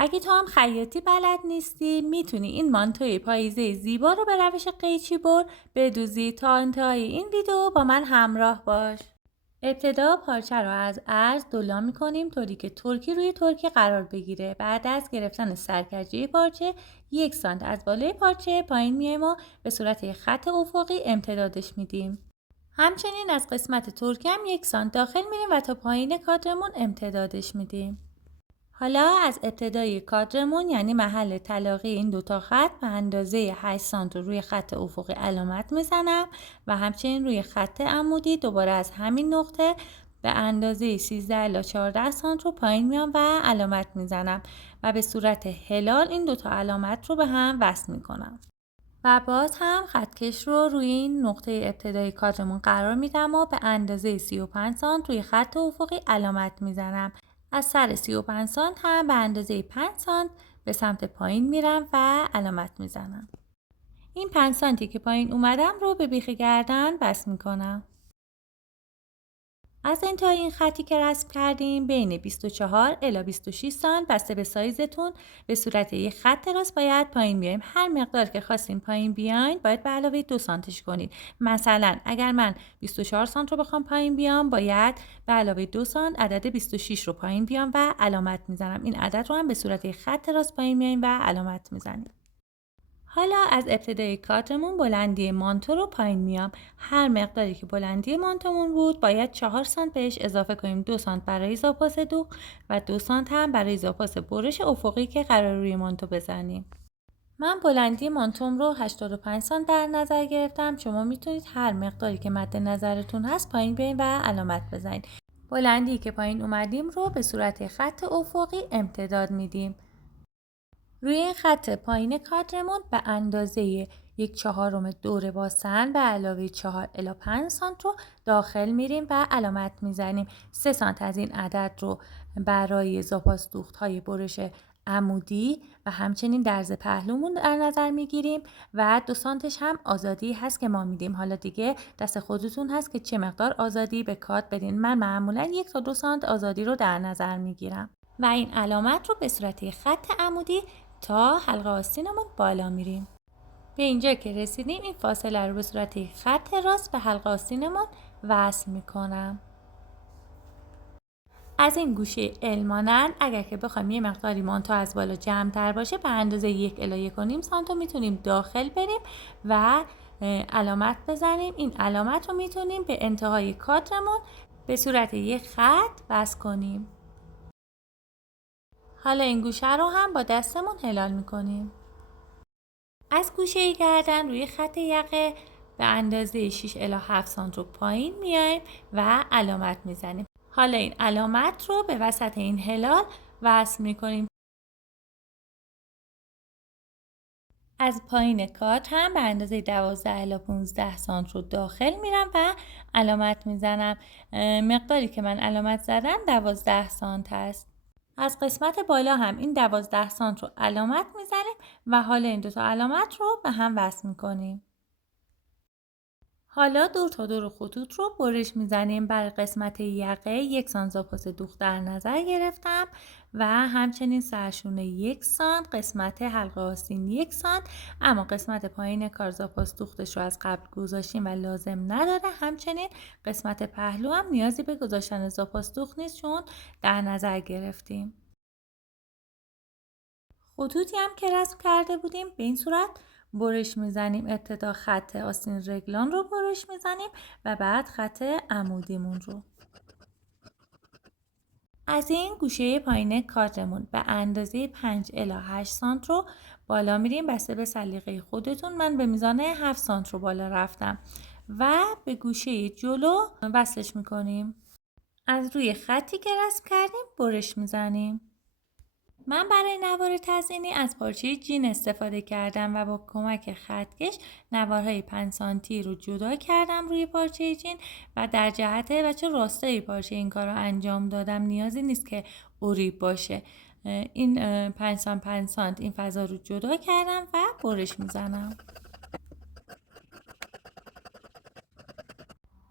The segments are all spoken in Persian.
اگه تو هم خیاطی بلد نیستی میتونی این مانتوی پاییزه زیبا رو به روش قیچی بر بدوزی. تا انتهای این ویدیو با من همراه باش. ابتدا پارچه رو از عرض دولا میکنیم طوری که ترکی روی ترکی قرار بگیره. بعد از گرفتن سرکجه پارچه 1 سانت از بالای پارچه پایین میایم و به صورت خط افقی امتدادش میدیم. همچنین از قسمت ترکی هم 1 سانت داخل میریم و تا پایین کادرمون امتدادش میدیم. حالا از ابتدای کادرمون یعنی محل تلاقی این دوتا خط به اندازه 8 سانت رو روی خط افقی علامت میزنم و همچنین روی خط عمودی دوباره از همین نقطه به اندازه 13 الی 14 سانت رو پایین میام و علامت میزنم و به صورت هلال این دوتا علامت رو به هم وصل میکنم. و باز هم خطکش رو روی این نقطه ابتدای کادرمون قرار میدم و به اندازه 35 سانت روی خط افقی علامت میزنم. از سر 35 سانت هم به اندازه 5 سانت به سمت پایین میرم و علامت میزنم. این 5 سانتی که پایین اومدم رو به بیخ گردن بس میکنم. از انتهای این خطی که رسم کردیم بین 24 الی 26 سانت بسته به سایزتون به صورت یک خط راست باید پایین بیایم. هر مقدار که خواستین پایین بیاین باید به علاوه 2 سانتش کنید. مثلا اگر من 24 سانت رو بخوام پایین بیام باید به علاوه 2 سانت عدد 26 رو پایین بیام و علامت میزنم. این عدد رو هم به صورت یک خط راست پایین میایم و علامت میزنیم. حالا از ابتدای کادرمون بلندی مانتو رو پایین میام. هر مقداری که بلندی مانتومون بود باید 4 سانت بهش اضافه کنیم. 2 سانت برای زاپاس دوغ و 2 سانت هم برای زاپاس برش افقی که قرار روی مانتو بزنیم. من بلندی مانتوم رو 85 سانت در نظر گرفتم. شما میتونید هر مقداری که مد نظرتون هست پایین بیاین و علامت بزنید. بلندی که پایین اومدیم رو به صورت خط افقی امتداد میدیم. روی این خط پایین کادرمون به اندازه 1/4 دور باسن به علاوه 4 الی 5 سانت رو داخل میریم و علامت میزنیم. 3 سانت از این عدد رو برای زاپاس دوخت های برش عمودی و همچنین درز پهلومون در نظر میگیریم و 2 سانتش هم آزادی هست که ما میدیم. حالا دیگه دست خودتون هست که چه مقدار آزادی به کات بدین. من معمولا 1 تا 2 سانت آزادی رو در نظر میگیرم و این علامت رو به صورت خط عمودی تا حلقه آستینمون بالا میریم. به اینجا که رسیدیم این فاصله رو به صورت خط راست به حلقه آستینمون وصل میکنم. از این گوشه المانند اگر که بخوایم یه مقداری مانتو از بالا جمع تر باشه به اندازه 1 الی 1.5 سانت میتونیم داخل بریم و علامت بزنیم. این علامت رو میتونیم به انتهای کادرمون به صورت یک خط وصل کنیم. حالا این گوشه رو هم با دستمون هلال میکنیم. از گوشه گردن روی خط یقه به اندازه 6 الی 7 سانت رو پایین میایم و علامت میزنیم. حالا این علامت رو به وسط این هلال وصل میکنیم. از پایین کات هم به اندازه 12 الی 15 سانت رو داخل میرم و علامت میزنم. مقداری که من علامت زدم 12 سانت هست. از قسمت بالا هم این 12 سانت رو علامت میزنیم و حالا این دوتا علامت رو به هم وصل میکنیم. حالا دور تا دور خطوط رو برش میزنیم. برای قسمت یقه 1 سانت زاپاس دوغ در نظر گرفتم و همچنین سرشونه 1 سانت، قسمت حلقه آستین 1 سانت، اما قسمت پایین کار زاپاس دوغش رو از قبل گذاشتیم و لازم نداره. همچنین قسمت پهلو هم نیازی به گذاشتن زاپاس دوغ نیست چون در نظر گرفتیم. خطوطی هم که رسم کرده بودیم به این صورت برش میزنیم. ابتدا خط آستین رگلان رو برش میزنیم و بعد خط عمودیمون رو. از این گوشه پایین کادرمون به اندازه 5 الی 8 سانت رو بالا میریم بسته به سلیقه خودتون. من به میزان 7 سانت رو بالا رفتم و به گوشه جلو وصلش میکنیم. از روی خطی که رسم کردیم برش میزنیم. من برای نوار تزیینی از پارچه جین استفاده کردم و با کمک خطکش نوارهای 5 سانتی رو جدا کردم روی پارچه جین و در جهت بچه راستای پارچه این کار رو انجام دادم. نیازی نیست که اوریب باشه. این 5 سانت 5 سانت این فضا رو جدا کردم و برش میزنم.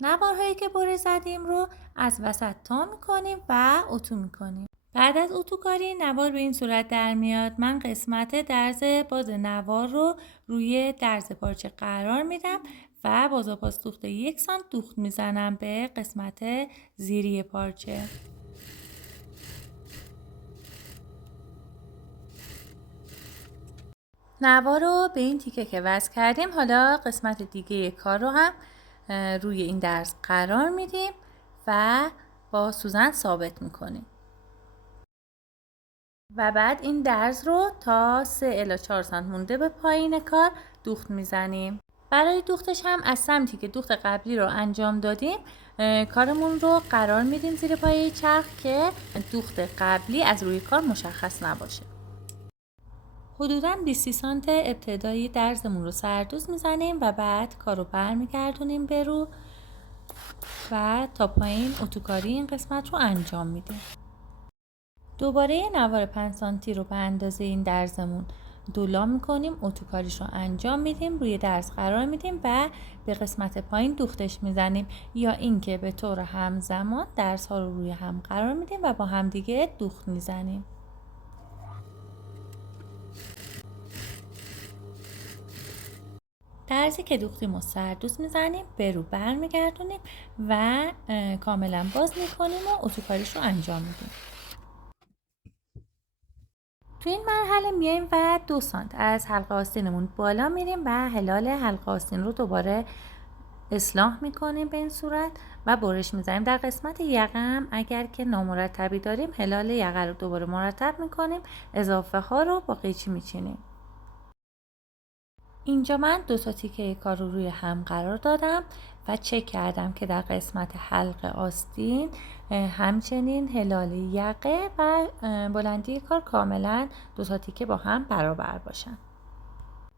نوارهایی که برش زدیم رو از وسط تا میکنیم و اتو میکنیم. بعد از اتوکاری نوار به این صورت در میاد. من قسمت درز باز نوار رو روی درز پارچه قرار میدم و بازاپاس دوخت 1 سانت دوخت میزنم به قسمت زیری پارچه. نوار رو به این تیکه که وصل کردیم حالا قسمت دیگه کار رو هم روی این درز قرار میدیم و با سوزن ثابت میکنیم و بعد این درز رو تا 3 الی 4 سانت مونده به پایین کار دوخت میزنیم. برای دوختش هم از سمتی که دوخت قبلی رو انجام دادیم کارمون رو قرار میدیم زیر پایه چرخ که دوخت قبلی از روی کار مشخص نباشه. حدوداً 20 سانت ابتدایی درزمون رو سردوز میزنیم و بعد کار رو برمیگردونیم به رو و تا پایین اتوکاری این قسمت رو انجام میدیم. دوباره نوار 5 سانتی رو به اندازه این درزمون دولا میکنیم، اتوکاریش رو انجام میدیم، روی درز قرار میدیم و به قسمت پایین دوختش میزنیم، یا اینکه به طور همزمان درزها رو روی هم قرار میدیم و با هم دیگه دوخت میزنیم. درزی که دوختیم و سردوز میزنیم، به رو برمیگردونیم و کاملا باز میکنیم و اتوکاریش رو انجام میدیم. تو این مرحله میایم و 2 سانت از حلقه آستینمون بالا میریم و هلال حلقه آستین رو دوباره اصلاح میکنیم به این صورت و برش میزنیم. در قسمت یقم اگر که نامرتبی داریم هلال یقه رو دوباره مرتب میکنیم، اضافه ها رو با قیچی میچینیم. اینجا من 2 تا تیکه کار رو روی هم قرار دادم و چک کردم که در قسمت حلقه آستین همچنین هلال یقه و بلندی کار کاملا 2 تا تیکه با هم برابر باشن.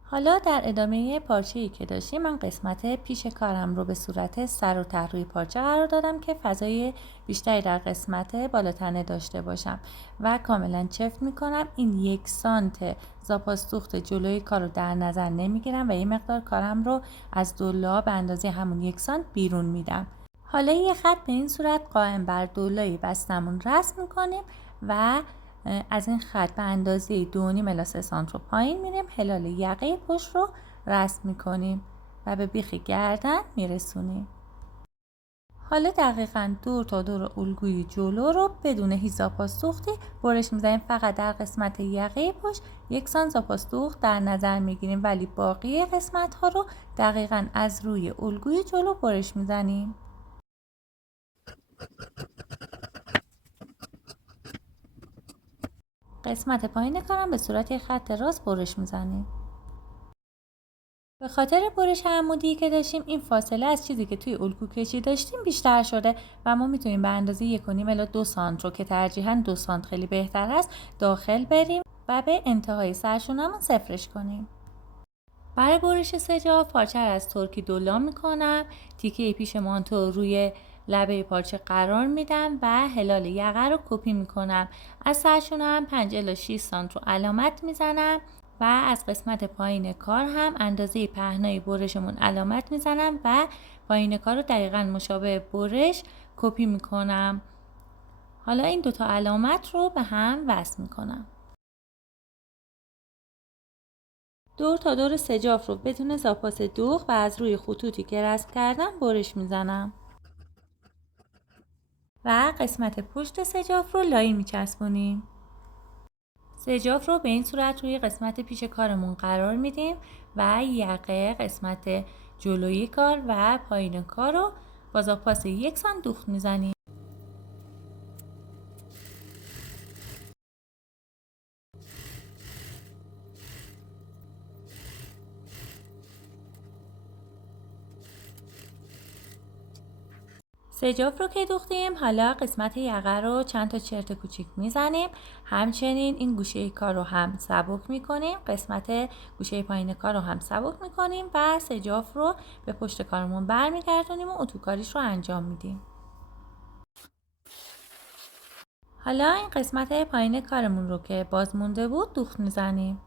حالا در ادامه پارچه‌ای که داشتیم من قسمت پیش کارم رو به صورت سر و ته روی پارچه قرار دادم که فضای بیشتری در قسمت بالاتنه داشته باشم و کاملا چفت میکنم. این 1 سانت زاپاس دوخت جلوی کار رو در نظر نمیگیرم و یه مقدار کارم رو از دولا به اندازه همون 1 سانت بیرون میدم. حالا یه خط به این صورت قائم بر دولای بستمون رسم میکنیم و از این خط به اندازه 2.5 الی 3 سانت رو پایین میریم، هلال یقه پشت رو رسم میکنیم و به بیخ گردن میرسونیم. حالا دقیقاً دور تا دور الگوی جلو رو بدون هیچ زاپاس دوختی برش میزنیم. فقط در قسمت یقه پشت 1 سانت زاپاس دوخت در نظر میگیریم ولی باقی قسمت ها رو دقیقاً از روی الگوی جلو برش میزنیم. قسمت پایین کارم به صورت خط راست برش میزنیم. به خاطر برش عمودی که داشتیم این فاصله از چیزی که توی الگو کشی داشتیم بیشتر شده و ما میتونیم به اندازه 1.5 الی 2 سانت رو که ترجیحاً 2 سانت خیلی بهتر است داخل بریم و به انتهای سرشونمون صفرش کنیم. برای برش سجاف پارچه از ترکی دولا میکنم، تیکه پیش مانتو روی لبه پارچه قرار میدم و هلال یقه رو کپی میکنم. از سرشونم 5 الی 6 سانت رو علامت میزنم و از قسمت پایین کار هم اندازه پهنای برشمون علامت میزنم و پایین کار رو دقیقاً مشابه برش کپی میکنم. حالا این 2 تا علامت رو به هم وصل میکنم. دور تا دور سجاف رو بدون زاپاس دوخت و از روی خطوطی که رسم کردم برش میزنم و قسمت پشت سجاف رو لاین میچسبونیم. سجاف رو به این صورت روی قسمت پیش کارمون قرار میدیم و یقه قسمت جلویی کار و پایین کار رو با زاپاس 1 سانت دوخت میزنیم. سجاف رو که دوختیم حالا قسمت یقه رو چند تا چرت کوچیک میزنیم، همچنین این گوشه کار رو هم سبک میکنیم، قسمت گوشه پایین کار رو هم سبک میکنیم و سجاف رو به پشت کارمون برمیگردونیم و اتوکاریش رو انجام میدیم. حالا این قسمت پایین کارمون رو که باز مونده بود دوخت میزنیم.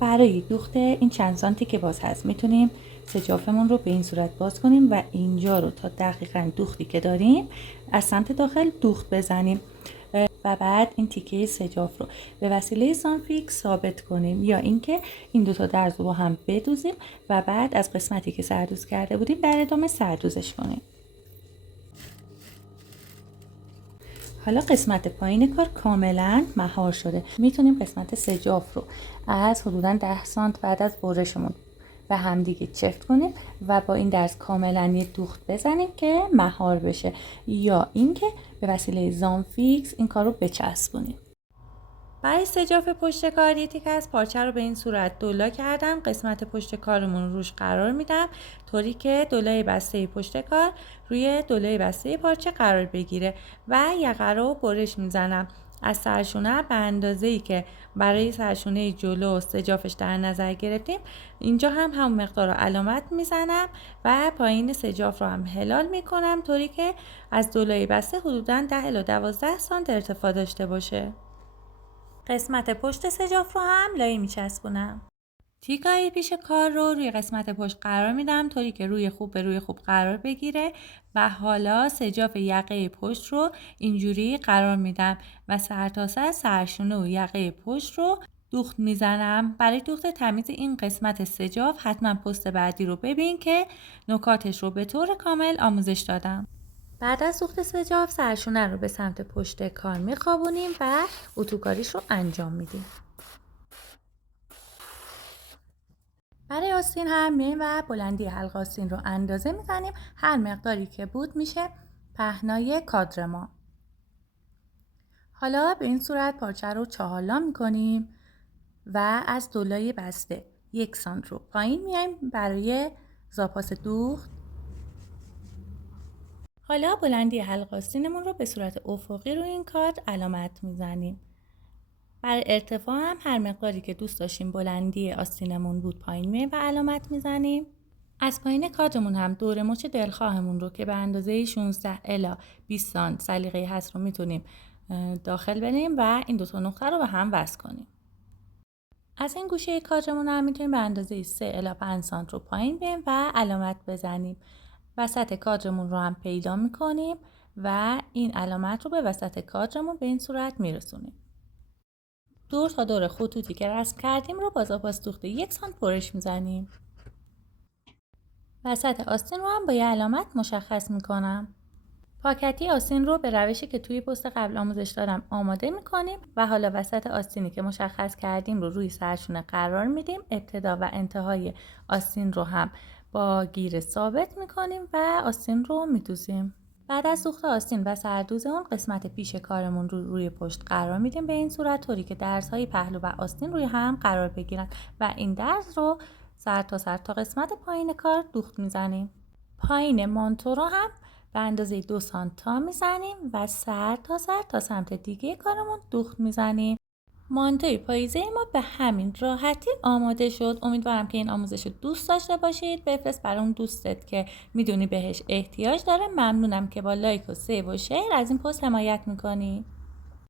برای دوخت این چند سانتی که باز هست میتونیم سجافمون رو به این صورت باز کنیم و اینجا رو تا دقیقاً دوختی که داریم از سمت داخل دوخت بزنیم. و بعد این تیکه سجاف رو به وسیله زانفیکس ثابت کنیم، یا اینکه این دوتا درز رو با هم بدوزیم و بعد از قسمتی که سردوز کرده بودیم در ادامه سردوزش کنیم. حالا قسمت پایین کار کاملا مهار شده. میتونیم قسمت سجاف رو از حدوداً 10 سانت بعد از برشمون به همدیگه چفت کنیم و با این درز کاملا یه دوخت بزنیم که مهار بشه، یا اینکه به وسیله زانفیکس این کار رو بچسبونیم. برای سجاف پشت کار یه تیکه از پارچه رو به این صورت دولا کردم. قسمت پشت کارمون روش قرار میدم طوری که دولای بسته پشت کار روی دولای بسته پارچه قرار بگیره و یقه رو برش میزنم از سرشونه به اندازه‌ای که برای سرشونه جلو سجافش در نظر گرفتیم. اینجا هم همون مقدار رو علامت میزنم و پایین سجاف رو هم هلال میکنم طوری که از دولای بسته حدوداً 10 الی 12 سانت ارتفاع داشته باشه. قسمت پشت سجاف رو هم لای میچسبونم. تیکای پیش کار رو روی قسمت پشت قرار میدم طوری که روی خوب به روی خوب قرار بگیره و حالا سجاف یقه پشت رو اینجوری قرار میدم و سرتاسر سرشونه و یقه پشت رو دوخت میزنم. برای دوخت تمیز این قسمت سجاف حتما پست بعدی رو ببین که نکاتش رو به طور کامل آموزش دادم. بعد از دوخت سجاف سرشونه رو به سمت پشت کار میخوابونیم و اتوکاریش رو انجام میدیم. برای آستین هم میایم و بلندی حلقه آستین رو اندازه میزنیم. هر مقداری که بود میشه پهنای کادر ما. حالا به این صورت پارچه رو چهارلا میکنیم و از دولای بسته 1 سانت رو پایین میایم برای زاپاس دوخت. حالا بلندی حلقه آستینمون رو به صورت افقی روی این کادر علامت میزنیم. برای ارتفاع هم هر مقداری که دوست داشتیم بلندی آستینمون بود پایین میایم و علامت میزنیم. از پایین کادرمون هم دور مچ دلخواهمون رو که به اندازه 16 الی 20 سانت سلیقه‌ای هست رو میتونیم داخل بدیم و این دوتا نقطه رو به هم وصل کنیم. از این گوشه کادرمون هم میتونیم به اندازه 3 الی 5 سانت رو پایین بیایم و علامت بزنیم. وسط کادرمون رو هم پیدا میکنیم و این علامت رو به وسط کادرمون به این صورت میرسونیم. دور تا دور خطوطی که رسم کردیم رو با زاپاس دوخت 1 سانت برش میزنیم. وسط آستین رو هم با یه علامت مشخص میکنم. پاکتی آستین رو به روشی که توی پست قبل آموزش دادم آماده میکنیم و حالا وسط آستینی که مشخص کردیم رو روی سرشونه قرار میدیم. ابتدا و انتهای آستین رو هم با گیر ثابت میکنیم و آستین رو میدوزیم. بعد از دوخت آستین و سردوز اون قسمت پیش کارمون رو روی پشت قرار میدیم به این صورت طوری که درزهای پهلو و آستین روی هم قرار بگیرن و این درز رو سر تا قسمت پایین کار دوخت میزنیم. پایین مانتو رو هم به اندازه 2 سانت تا میزنیم و سر تا سمت دیگه کارمون دوخت میزنیم. مانتوی پاییزه ما به همین راحتی آماده شد. امیدوارم که این آموزش رو دوست داشته باشید. بفرست برای اون دوستت که میدونی بهش احتیاج داره. ممنونم که با لایک و سیو و شیر از این پست حمایت میکنی.